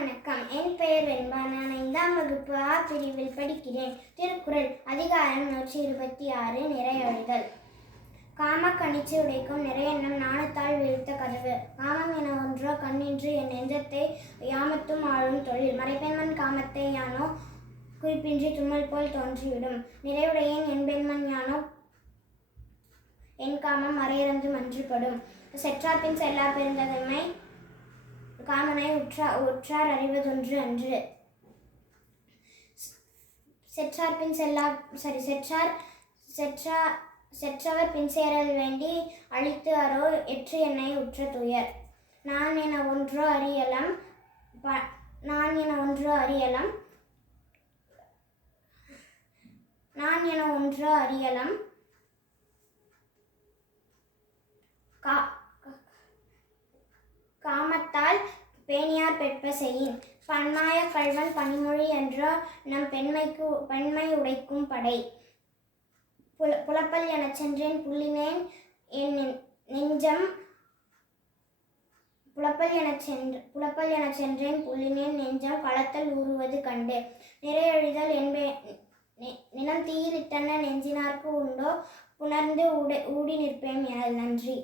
வணக்கம். என் பெயர் வெண்பா. நான் ஐந்தாம் வகுப்பு ஆ பிரிவில் படிக்கிறேன். திருக்குறள் அதிகாரம் நூற்றி இருபத்தி ஆறு. நிறையழுதல் காம கணிச்சு உடைக்கும் நிறையெண்ணம் நாணத்தால் வீழ்த்த கதவு. காமம் என ஒன்றோ கண்ணின்று என் நெஞ்சத்தை யாமத்தும் ஆளும் தொழில். மறைப்பெண்மன் காமத்தை யானோ குறிப்பின்றி தும்மல் போல் தோன்றிவிடும். நிறைவுடையேன் என்பெண்மன் யானோ என் காமம் மறையிறந்து மன்றுபடும் செற்றாப்பின் செல்லா பெருந்தகைமை காமனை உற்றா உற்றார் அறிவதொன்று அன்று. செற்றார் பின் செல்லா சாரி செற்றார் செற்றா செற்றவர் பின் சேரல் வேண்டி அழித்து அரோ எற்று என்னை உற்ற துயர். நான் என ஒன்றோ அறியலாம் ப நான் என ஒன்றோ அறியலாம் நான் என ஒன்றோ அறியலாம் பேணியார் பெற்ப செய்யின் பன்னாய கல்வன் பனிமொழி என்ற நம் பெண்மைக்கு பெண்மை உடைக்கும் படை. புல புலப்பல் எனச் சென்றேன் புள்ளினேன் என் நெஞ்சம் புலப்பல் எனச் சென்று புலப்பல் எனச் சென்றேன் புள்ளினேன் நெஞ்சம் களத்தல் ஊறுவது கண்டு. நிறையழிதல் என்பே நினம் நிலம் தீயிலிட்டன நெஞ்சினார்க்கு உண்டோ? புணர்ந்து ஊட ஊடி நிற்பேன் என நன்றி.